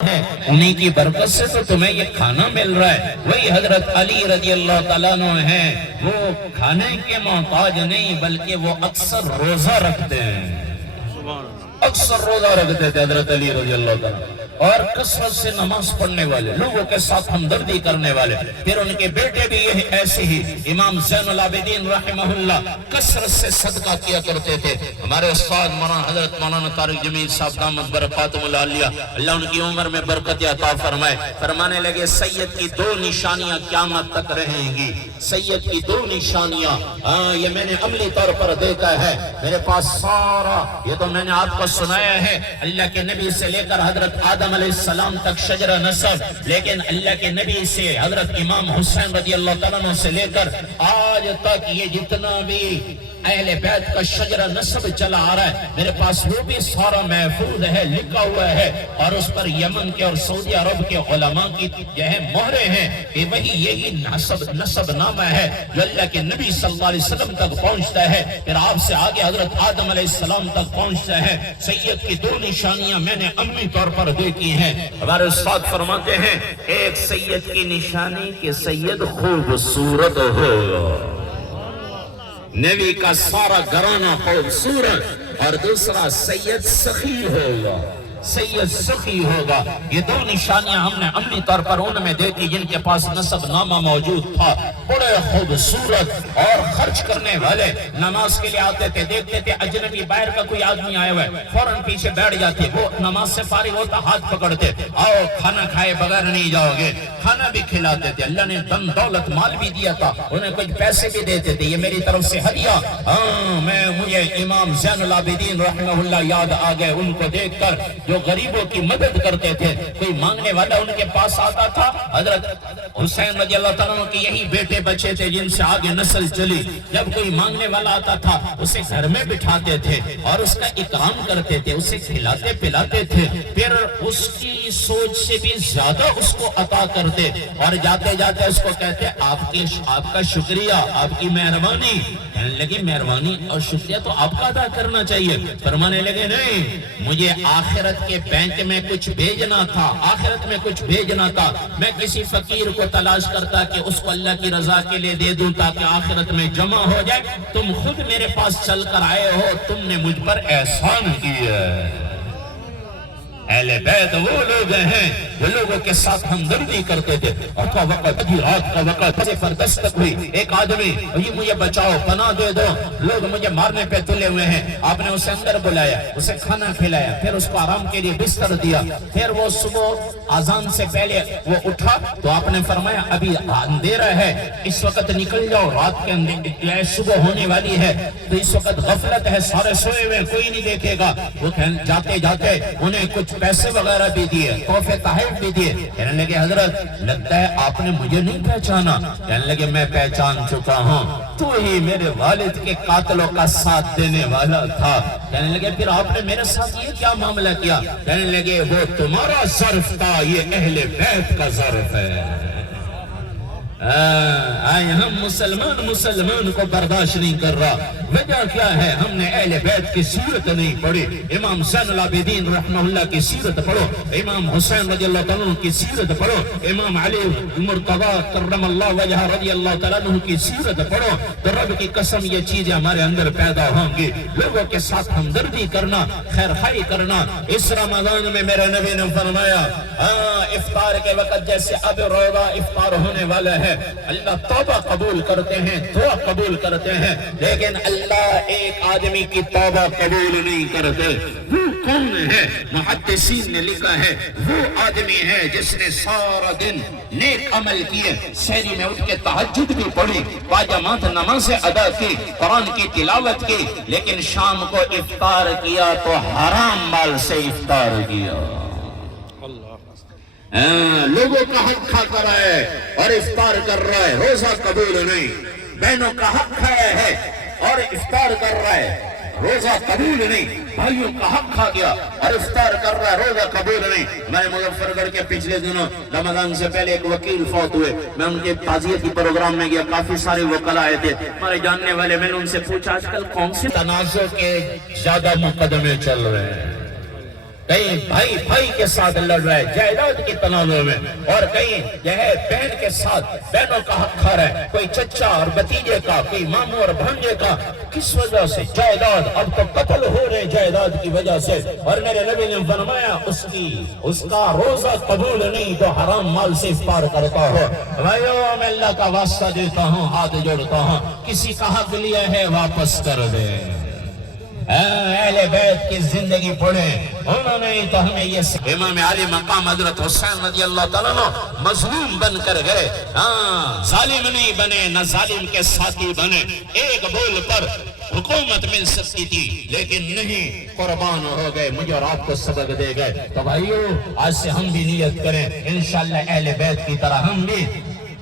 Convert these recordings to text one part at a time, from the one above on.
ہے، انہی کی برکت سے تو تمہیں یہ کھانا مل رہا ہے۔ وہی حضرت علی رضی اللہ تعالیٰ عنہ ہیں، وہ کھانے کے محتاج نہیں بلکہ وہ اکثر روزہ رکھتے ہیں، اکثر روزہ رکھتے تھے حضرت علی رضی اللہ تعالیٰ، اور کثرت سے نماز پڑھنے والے، لوگوں کے ساتھ ہمدردی کرنے والے۔ پھر ان کے بیٹے بھی یہ ایسے ہی امام زین العابدین رحمہ اللہ کثرت سے صدقہ کیا کرتے تھے۔ ہمارے استاد مولانا حضرت مولانا طارق جمیل صاحب دامت برکاتہم العالیہ، اللہ ان کی عمر میں برکت عطا فرمائے، فرمانے لگے سید کی دو نشانیاں قیامت تک رہیں گی، سید کی دو نشانیاں، یہ میں نے عملی طور پر دیکھا ہے، میرے پاس سارا یہ تو میں نے آپ کو سنایا ہے، اللہ کے نبی سے لے کر حضرت آدم علیہ السلام تک شجرہ نسب، لیکن اللہ کے نبی سے حضرت امام حسین رضی اللہ تعالیٰ عنہ سے لے کر آج تک یہ جتنا بھی اہل بیت کا شجرہ نسب چلا آ رہا ہے، میرے پاس وہ بھی سارا محفوظ ہے، لکھا ہوا ہے، اور اس پر یمن کے اور سعودی عرب کے علماء کی جو ہے مہریں ہیں کہ وہی یہی نسب نامہ ہے جو اللہ کے نبی صلی اللہ علیہ وسلم تک پہنچتا ہے، پھر آپ سے آگے حضرت آدم علیہ السلام تک پہنچتا ہے۔ سید کی دو نشانیاں میں نے عملی طور پر دیکھی ہیں۔ ہمارے استاد فرماتے ہیں ایک سید کی نشانی کہ سید خوبصورت ہو، نبی کا سارا گھرانہ خوبصورت، اور دوسرا سید سخی ہوگا، سید سخی ہوگا۔ یہ دو نشانیاں ہم نے عملی طور پر ان میں دیکھی جن کے پاس نسب نامہ موجود تھا، بڑے خوبصورت اور خرچ کرنے والے، نماز کے لیے آتے تھے، دیکھتے تھے اجنبی باہر کا کوئی آدمی آیا ہوا ہے، فوراً پیچھے بیٹھ جاتے، وہ نماز سے فارغ ہوتا ہاتھ پکڑتے، آؤ کھانا کھائے بغیر نہیں جاؤ گے، کھانا بھی کھلاتے تھے، اللہ نے دن دولت مال بھی دیا تھا، انہیں کچھ پیسے بھی دیتے تھے، یہ میری طرف سے ہدیہ۔ مجھے امام زین العابدین رحمہ اللہ یاد آ گئے، ان کو دیکھ کر جو غریبوں کی مدد کرتے تھے، کوئی مانگنے والا ان کے پاس آتا تھا، حضرت حسین رضی اللہ تعالیٰ عنہ کے یہی بیٹے بچے تھے جن سے آگے نسل چلی، جب کوئی مانگنے والا آتا تھا اسے گھر میں بٹھاتے تھے اور اس کا اکرام کرتے تھے، اسے کھلاتے پلاتے تھے، پھر اس کی سوچ سے بھی زیادہ اس کو عطا کرتے، اور جاتے جاتے اس کو کہتے آپ کا شکریہ، آپ کی مہربانی۔ کہنے لگے مہربانی اور شکریہ تو آپ کا ادا کرنا چاہیے، فرمانے لگے نہیں، مجھے آخرت کے بینک میں کچھ بھیجنا تھا، آخرت میں کچھ بھیجنا تھا، میں کسی فقیر کو تلاش کرتا کہ اس کو اللہ کی رضا کے لیے دے دوں تاکہ آخرت میں جمع ہو جائے، تم خود میرے پاس چل کر آئے ہو، تم نے مجھ پر احسان کیا ہے۔ اہل بیت وہ لوگ ہیں جو لوگوں کے ساتھ ہمدردی کرتے تھے، اور کا وقت رات کا وقت سے فردستک ہوئی، ایک آدمی مجھے بچاؤ پناہ دے دو، لوگ مجھے مارنے پہ تلے ہوئے ہیں، آپ نے اسے اندر بلایا، اسے کھانا کھلایا، پھر اس کو آرام کے لیے بستر دیا، پھر وہ صبح اذان سے پہلے وہ اٹھا تو آپ نے فرمایا ابھی اندھیرا ہے، اس وقت نکل جاؤ، رات کے اندھیرے صبح ہونے والی ہے، تو اس وقت غفلت ہے، سارے سوئے ہوئے کوئی نہیں دیکھے گا۔ وہ جاتے جاتے انہیں کچھ پیسے وغیرہ بھی دیے، تحفے تحائف بھی دیے، کہنے لگے حضرت لگتا ہے آپ نے مجھے نہیں پہچانا، کہنے لگے میں پہچان چکا ہوں، تو ہی میرے والد کے قاتلوں کا ساتھ دینے والا تھا۔ کہنے لگے پھر آپ نے میرے ساتھ یہ کیا معاملہ کیا؟ کہنے لگے وہ تمہارا ظرف تھا، یہ اہل بیت کا ظرف ہے۔ آئے ہم مسلمان کو برداشت نہیں کر رہا، وجہ کیا ہے؟ ہم نے اہل بیت کی سیرت نہیں پڑھی، امام زین العابدین رحمہ اللہ کی سیرت پڑھو، امام حسین رضی اللہ تعالیٰ عنہ کی سیرت پڑھو، امام علی مرتضی کرم اللہ وجہ رضی اللہ تعالیٰ عنہ کی سیرت پڑھو، تو رب کی قسم یہ چیزیں ہمارے اندر پیدا ہوں گی۔ لوگوں کے ساتھ ہمدردی کرنا، خیر خواہی کرنا۔ اس رمضان میں میرے نبی نے فرمایا افطار کے وقت جیسے اب روزہ افطار ہونے والا ہے، اللہ توبہ قبول کرتے ہیں، دعا قبول کرتے ہیں، لیکن اللہ ایک آدمی کی توبہ قبول نہیں کرتے۔ وہ کون ہے؟ محدثین نے لکھا ہے وہ آدمی ہے جس نے سارا دن نیک عمل کیے، سحری میں اٹھ کے تہجد بھی پڑھی، باجماعت نماز ادا کی، قرآن کی تلاوت کی، لیکن شام کو افطار کیا تو حرام مال سے افطار کیا، لوگوں کا حق کھا کر آئے اور افطار کر رہا ہے، روزہ قبول نہیں۔ بہنوں کا حق کھایا ہے اور افطار کر رہا ہے، روزہ قبول نہیں۔ بھائیوں کا حق کھا گیا اور افطار کر رہا ہے، روزہ قبول نہیں۔ میں مظفر گڑھ کے پچھلے دنوں رمضان سے پہلے ایک وکیل فوت ہوئے، میں ان کے تعزیتی پروگرام میں گیا، کافی سارے وکلا آئے تھے ہمارے جاننے والے، میں نے ان سے پوچھا آج کل کون سے تنازع کے زیادہ مقدمے چل رہے ہیں؟ کہیں بھائی بھائی کے ساتھ لڑ رہا ہے جائیداد کی تنازع میں، اور کہیں جو ہے بہن کے ساتھ بہنوں کا حق کھا رہا ہے، کوئی چچا اور بھتیجے کا، کوئی ماموں اور بھانجے کا. کس وجہ سے؟ جائیداد. اب تو قتل ہو رہے جائیداد کی وجہ سے. اور میرے نبی نے فرمایا اس کا روزہ قبول نہیں جو حرام مال سے افطار کرتا ہو. بھائیو میں اللہ کا واسطہ دیتا ہوں، ہاتھ جوڑتا ہوں، کسی کا حق لیا ہے واپس کر دے. اہل بیت کی زندگی پڑھیں، انہوں نے تو ہمیں یہ امام علی مقام حضرت حسین رضی اللہ تعالیٰ عنہ مظلوم بن کر گئے. ظالم نہیں بنے، نہ ظالم کے ساتھی بنے. ایک بول پر حکومت مل سکتی تھی لیکن نہیں، قربان ہو گئے، مجھے اور آپ کو سبق دے گئے. تو بھائیو آج سے ہم بھی نیت کریں انشاءاللہ اہل بیت کی طرح ہم بھی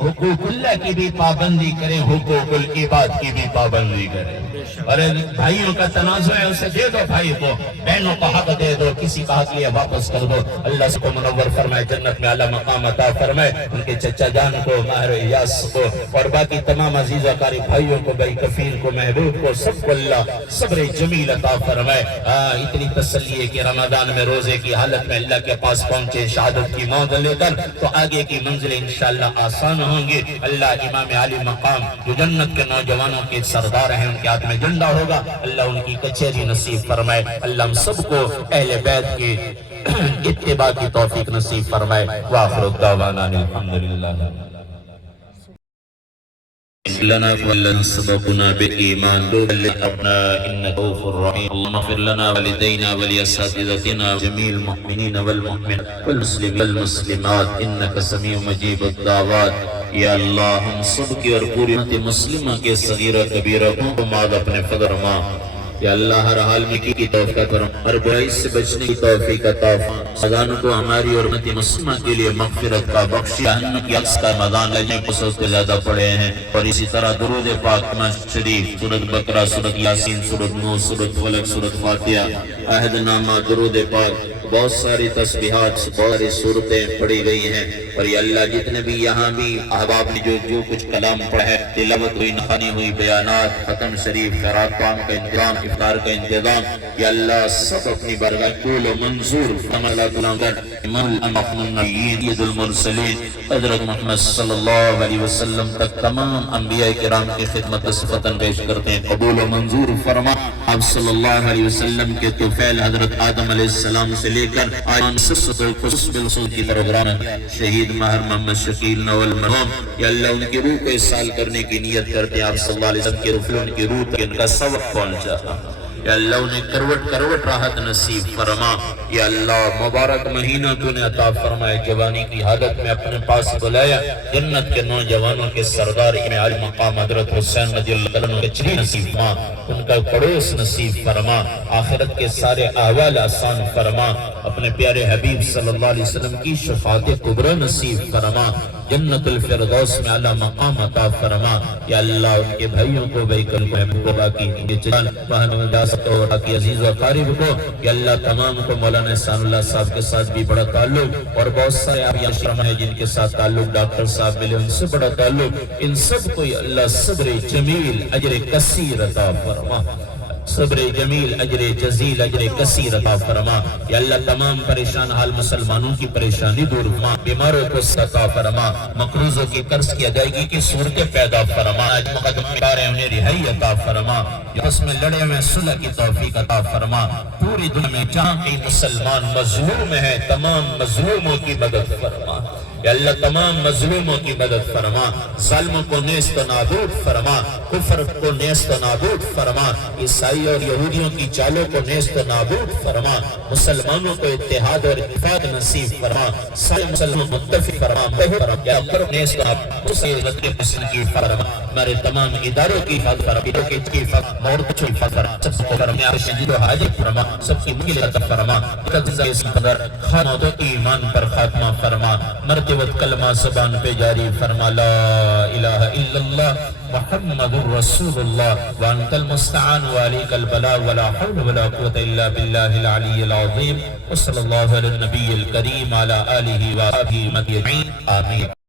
حقوق اللہ کی بھی پابندی کریں، حقوق العباد کی بھی پابندی کریں. اور بھائیوں کا تنازع ہے اسے دے دو بھائی کو، بہنوں کا حق دے دو، کسی کا حق لیا واپس کر دو. اللہ اس کو منور فرمائے، جنت میں اعلیٰ مقام عطا فرمائے. ان کے چچا جان کو، ماہر الیاس کو، اور باقی تمام عزیز و اقارب بھائیوں کو، بھائی کفیل کو، محبوب کو، سب کو اللہ صبر جمیل عطا فرمائے. اتنی تسلی ہے کہ رمضان میں روزے کی حالت میں اللہ کے پاس پہنچے شہادت کی موت لے کر تو آگے کی منزلیں انشاءاللہ آسان ہوں گی. اللہ امام علی مقام جو جنت کے نوجوانوں کے سردار ہیں، ان کے ہاتھ میں جھنڈا ہوگا، اللہ ان کی کچہری نصیب فرمائے. اللہ ہم سب کو اہل بیت کی اتباع کی توفیق نصیب فرمائے. وآخر الدعوانا الحمدللہ. لنا ولن سبقنا بالإيمان أبنا إنك رؤوف رحيم. اللهم اغفر لنا والدينا ولأساتذتنا جميع المؤمنين والمؤمنات والمسلمين والمسلمات إنك سميع مجيب الدعوات. یا اللہ ہم سب کی اور پوری امت مسلمہ کے صغیرہ کبیرہ کو ماد اپنے فضل ماں. یا اللہ ہر حال میں کی توفیق کرم، ہر برائی سے بچنے کی توفیق عطا فرما. رمضان کو ہماری اور امت مسلمہ کے لیے مغفرت کا بخش. جہنم کی عکس کا رمضان لجنے کو سب سے زیادہ پڑھے ہیں. اور اسی طرح درود پاک شریف، سورۃ بقرہ، سورۃ یاسین، سورۃ نور، سورۃ فلق، سورۃ فاتحہ، عہد نامہ، درود پاک، بہت ساری تسبیحات، بہت ساری صورتیں پڑھی گئی ہیں. اور یا اللہ جتنے بھی یہاں بھی احباب نے جو کچھ کلام پڑھا ہے، تلاوت ہوئی، نخانی ہوئی، بیانات، ختم شریف، خیرات کا انتظام، افطار کا انتظام، یا اللہ سب اپنی بارگاہ قبول و منظور امام النبیین سید المرسلین حضرت محمد صلی اللہ علیہ وسلم تک تمام انبیاء کرام کی خدمت صفتاً پیش کرتے ہیں. قبول و منظور فرما. آپ صلی اللہ علیہ وسلم کے طفیل حضرت آدم علیہ السلام سے لے کر آج کی پروگرام شہید ماہر محمد شکیل نول مرحوم، یا اللہ ان کی روح کو اصال کرنے کی نیت کرتے ہیں. آپ صلی اللہ علیہ وسلم کے روح ان کی روح تک ان کا سبق پہنچا. یا اللہ انہیں کروٹ راحت نصیب فرما. یا اللہ مبارک مہینہ تو نے عطا فرمائے، جوانی کی حالت میں اپنے پاس بلایا. جنت کے نوجوانوں کے سردار امام علی مقام حضرت حسین رضی اللہ عنہ کے چلی نصیب فرما، ان کا پڑوس نصیب فرما، آخرت کے سارے احوال آسان فرما. اپنے پیارے حبیب صلی اللہ علیہ وسلم کی شفاعت کبریٰ نصیب فرما. جنت الفردوس میں اعلیٰ مقام عطا فرما. یا اللہ ان کے بھائیوں کو بیکل محبوب کو باقی جان اور باقی عزیز و اقارب کو، یا اللہ تمام کو مولانا احسان اللہ صاحب کے ساتھ بھی بڑا تعلق، اور بہت سارے آپ یہاں شرم ہیں جن کے ساتھ تعلق، ڈاکٹر صاحب ملے ان سے بڑا تعلق. ان سب کو یا اللہ صبر جمیل اجر کثیر عطا فرما. صبر جمیل اجر جزیل اجر کثیر عطا فرما. یا اللہ تمام پریشان حال مسلمانوں کی پریشانی دور فرما، بیماروں کو عطا فرما، مقروضوں کی قرض کی ادائیگی کی صورتیں پیدا فرما. آج مقدمہ کارے انہیں رہائی عطا فرما. اس میں لڑے ہوئے صلح کی توفیق عطا فرما. پوری دنیا میں جہاں کئی مسلمان مظلوم ہیں تمام مظلوموں کی مدد فرما. یا اللہ تمام مظلوموں کی مدد فرما. ظالموں کو نیست و نابود فرما، کفر کو نیست و نابود فرما، عیسائی اور یہودیوں کی چالوں کو نیست و نابود فرما. مسلمانوں کو اتحاد اور اتفاق نصیب فرما. سارے مسلمان متفق فرما. یا اللہ نیست و نابود کی فرما. ہمارے تمام اداروں کی حفاظت فرما، عورتوں کی حفاظت فرما، سب کو فرما شدید و حاجت فرما، سب کی مکل عطا فرما. خانوں کی ایمان پر خاتمہ فرما. مرتبت کلمہ زبان پہ جاری فرما. لا الہ الا اللہ محمد رسول اللہ وانت المستعان وعلیک البلاء ولا حول ولا قوة الا باللہ العلی العظیم. وصلی اللہ علی النبی الکریم علی آلہ وآلہ اجمعین. آمین.